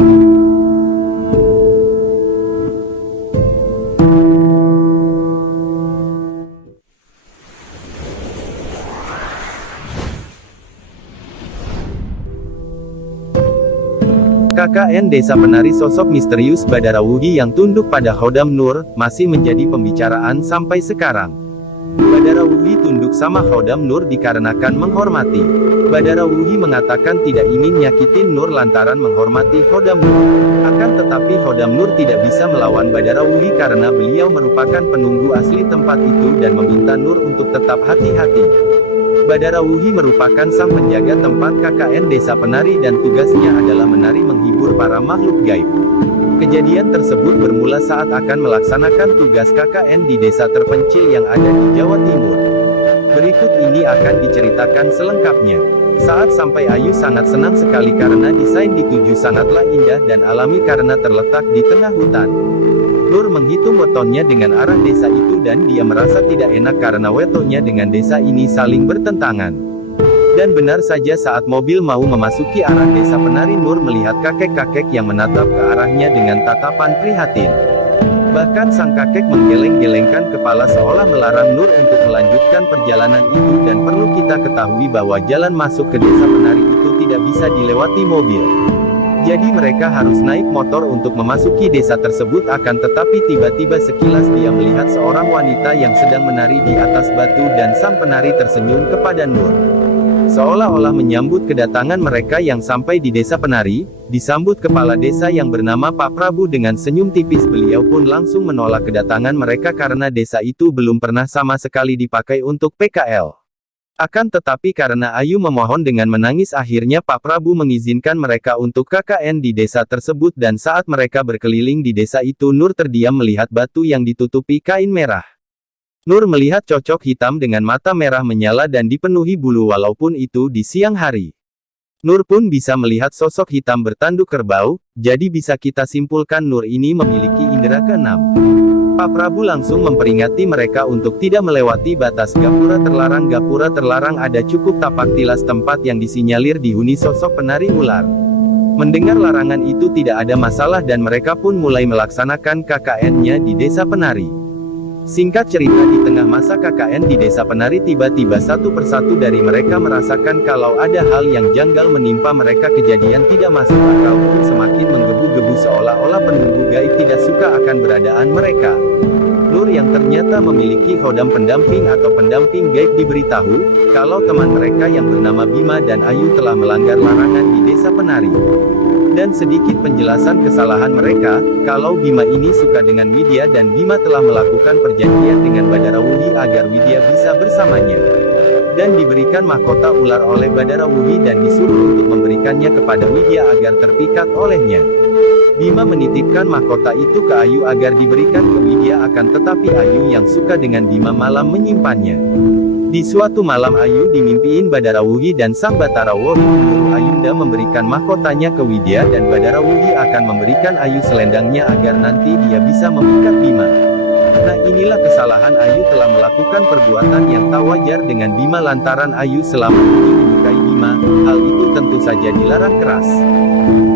KKN Desa Penari. Sosok misterius Badarawuhi yang tunduk pada Khodam Nur, masih menjadi pembicaraan sampai sekarang. Badarawuhi tunduk sama Khodam Nur dikarenakan menghormati. Badarawuhi mengatakan tidak ingin nyakitin Nur lantaran menghormati Khodam Nur. Akan tetapi Khodam Nur tidak bisa melawan Badarawuhi karena beliau merupakan penunggu asli tempat itu dan meminta Nur untuk tetap hati-hati. Badarawuhi merupakan sang penjaga tempat KKN Desa Penari dan tugasnya adalah menari menghibur para makhluk gaib. Kejadian tersebut bermula saat akan melaksanakan tugas KKN di desa terpencil yang ada di Jawa Timur. Berikut ini akan diceritakan selengkapnya. Saat sampai Ayu sangat senang sekali karena desain dituju sangatlah indah dan alami karena terletak di tengah hutan. Nur menghitung wetonnya dengan arah desa itu dan dia merasa tidak enak karena wetonnya dengan desa ini saling bertentangan. Dan benar saja saat mobil mau memasuki arah Desa Penari, Nur melihat kakek-kakek yang menatap ke arahnya dengan tatapan prihatin. Bahkan sang kakek menggeleng-gelengkan kepala seolah melarang Nur untuk melanjutkan perjalanan itu dan perlu kita ketahui bahwa jalan masuk ke Desa Penari itu tidak bisa dilewati mobil. Jadi mereka harus naik motor untuk memasuki desa tersebut, akan tetapi tiba-tiba sekilas dia melihat seorang wanita yang sedang menari di atas batu dan sang penari tersenyum kepada Nur. Seolah-olah menyambut kedatangan mereka yang sampai di Desa Penari, disambut kepala desa yang bernama Pak Prabu dengan senyum tipis. Beliau pun langsung menolak kedatangan mereka karena desa itu belum pernah sama sekali dipakai untuk PKL. Akan tetapi karena Ayu memohon dengan menangis, akhirnya Pak Prabu mengizinkan mereka untuk KKN di desa tersebut dan saat mereka berkeliling di desa itu Nur terdiam melihat batu yang ditutupi kain merah. Nur melihat cocok hitam dengan mata merah menyala dan dipenuhi bulu walaupun itu di siang hari. Nur pun bisa melihat sosok hitam bertanduk kerbau, jadi bisa kita simpulkan Nur ini memiliki indera keenam. Pak Prabu langsung memperingati mereka untuk tidak melewati batas gapura terlarang. Gapura terlarang ada cukup tapak tilas tempat yang disinyalir dihuni sosok penari ular. Mendengar larangan itu tidak ada masalah dan mereka pun mulai melaksanakan KKN-nya di Desa Penari. Singkat cerita, di tengah masa KKN di Desa Penari tiba-tiba satu persatu dari mereka merasakan kalau ada hal yang janggal menimpa mereka. Kejadian tidak masuk akal pun semakin menggebu-gebu seolah-olah penunggu gaib tidak suka akan beradaan mereka. Nur yang ternyata memiliki khodam pendamping atau pendamping gaib diberitahu, kalau teman mereka yang bernama Bima dan Ayu telah melanggar larangan di Desa Penari. Dan sedikit penjelasan kesalahan mereka, kalau Bima ini suka dengan Widya dan Bima telah melakukan perjanjian dengan Badarawuhi agar Widya bisa bersamanya. Dan diberikan mahkota ular oleh Badarawuhi dan disuruh untuk memberikannya kepada Widya agar terpikat olehnya. Bima menitipkan mahkota itu ke Ayu agar diberikan ke Widya, akan tetapi Ayu yang suka dengan Bima malam menyimpannya. Di suatu malam Ayu dimimpiin Badarawuhi dan sang Batarawuhi menyuruh Ayunda memberikan mahkotanya ke Widya dan Badarawuhi akan memberikan Ayu selendangnya agar nanti dia bisa memikat Bima. Nah, inilah kesalahan Ayu telah melakukan perbuatan yang tak wajar dengan Bima lantaran Ayu selama ini menyukai Bima, hal itu tentu saja dilarang keras.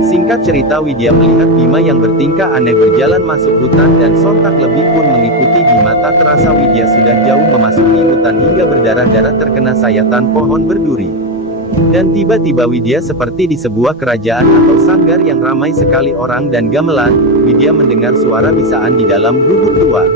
Singkat cerita, Widya melihat Bima yang bertingkah aneh berjalan masuk hutan dan sontak lebih pun mengikuti Bima. Tak terasa Widya sudah jauh memasuki hutan hingga berdarah-darah terkena sayatan pohon berduri. Dan tiba-tiba Widya seperti di sebuah kerajaan atau sanggar yang ramai sekali orang dan gamelan. Widya mendengar suara bisaan di dalam gubuk tua.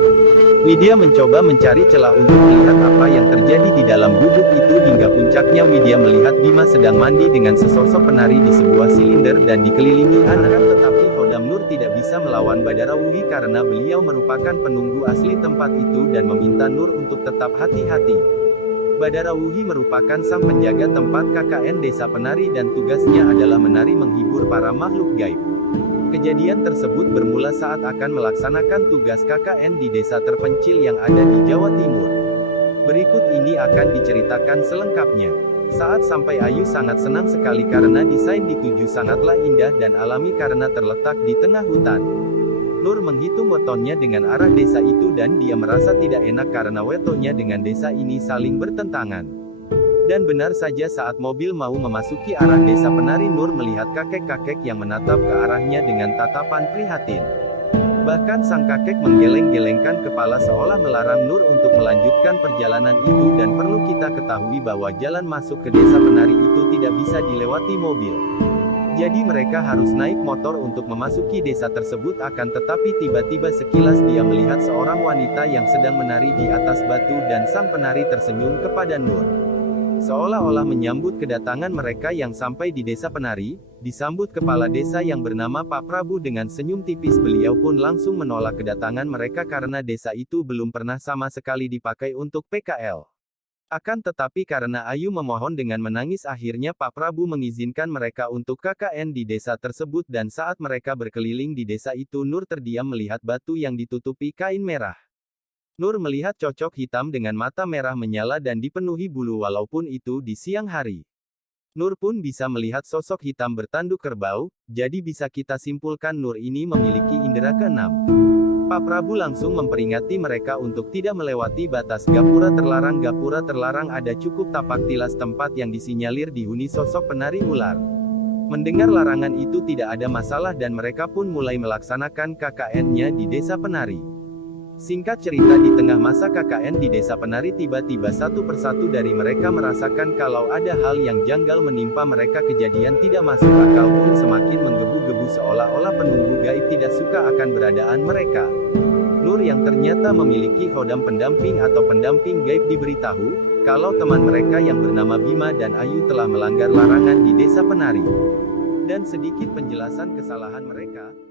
Widya mencoba mencari celah untuk melihat apa yang terjadi di dalam gubuk itu hingga puncaknya Widya melihat Bima sedang mandi dengan sesosok penari di sebuah silinder dan dikelilingi anak. Tetapi Khodam Nur tidak bisa melawan Badarawuhi karena beliau merupakan penunggu asli tempat itu dan meminta Nur untuk tetap hati-hati. Badarawuhi merupakan sang penjaga tempat KKN Desa Penari dan tugasnya adalah menari menghibur para makhluk gaib. Kejadian tersebut bermula saat akan melaksanakan tugas KKN di desa terpencil yang ada di Jawa Timur. Berikut ini akan diceritakan selengkapnya. Saat sampai Ayu sangat senang sekali karena desain dituju sangatlah indah dan alami karena terletak di tengah hutan. Nur menghitung wetonnya dengan arah desa itu dan dia merasa tidak enak karena wetonnya dengan desa ini saling bertentangan. Dan benar saja saat mobil mau memasuki arah desa penari, Nur melihat kakek-kakek yang menatap ke arahnya dengan tatapan prihatin. Bahkan sang kakek menggeleng-gelengkan kepala seolah melarang Nur untuk melanjutkan perjalanan itu, dan perlu kita ketahui bahwa jalan masuk ke desa penari itu tidak bisa dilewati mobil. Jadi mereka harus naik motor untuk memasuki desa tersebut, akan tetapi tiba-tiba sekilas dia melihat seorang wanita yang sedang menari di atas batu, dan sang penari tersenyum kepada Nur. Seolah-olah menyambut kedatangan mereka yang sampai di desa penari, disambut kepala desa yang bernama Pak Prabu dengan senyum tipis. Beliau pun langsung menolak kedatangan mereka karena desa itu belum pernah sama sekali dipakai untuk PKL. Akan tetapi karena Ayu memohon dengan menangis, akhirnya Pak Prabu mengizinkan mereka untuk KKN di desa tersebut, dan saat mereka berkeliling di desa itu, Nur terdiam melihat batu yang ditutupi kain merah. Nur melihat cocok hitam dengan mata merah menyala dan dipenuhi bulu, walaupun itu di siang hari. Nur pun bisa melihat sosok hitam bertanduk kerbau, jadi bisa kita simpulkan Nur ini memiliki indera keenam. Pak Prabu langsung memperingati mereka untuk tidak melewati batas gapura terlarang. Gapura terlarang ada cukup tapak tilas tempat yang disinyalir dihuni sosok penari ular. Mendengar larangan itu tidak ada masalah, dan mereka pun mulai melaksanakan KKN-nya di desa penari. Singkat cerita, di tengah masa KKN di desa penari, tiba-tiba satu persatu dari mereka merasakan kalau ada hal yang janggal menimpa mereka. Kejadian tidak masuk akal pun semakin menggebu-gebu, seolah-olah penunggu gaib tidak suka akan beradaan mereka. Nur yang ternyata memiliki khodam pendamping atau pendamping gaib diberitahu, kalau teman mereka yang bernama Bima dan Ayu telah melanggar larangan di desa penari. Dan sedikit penjelasan kesalahan mereka.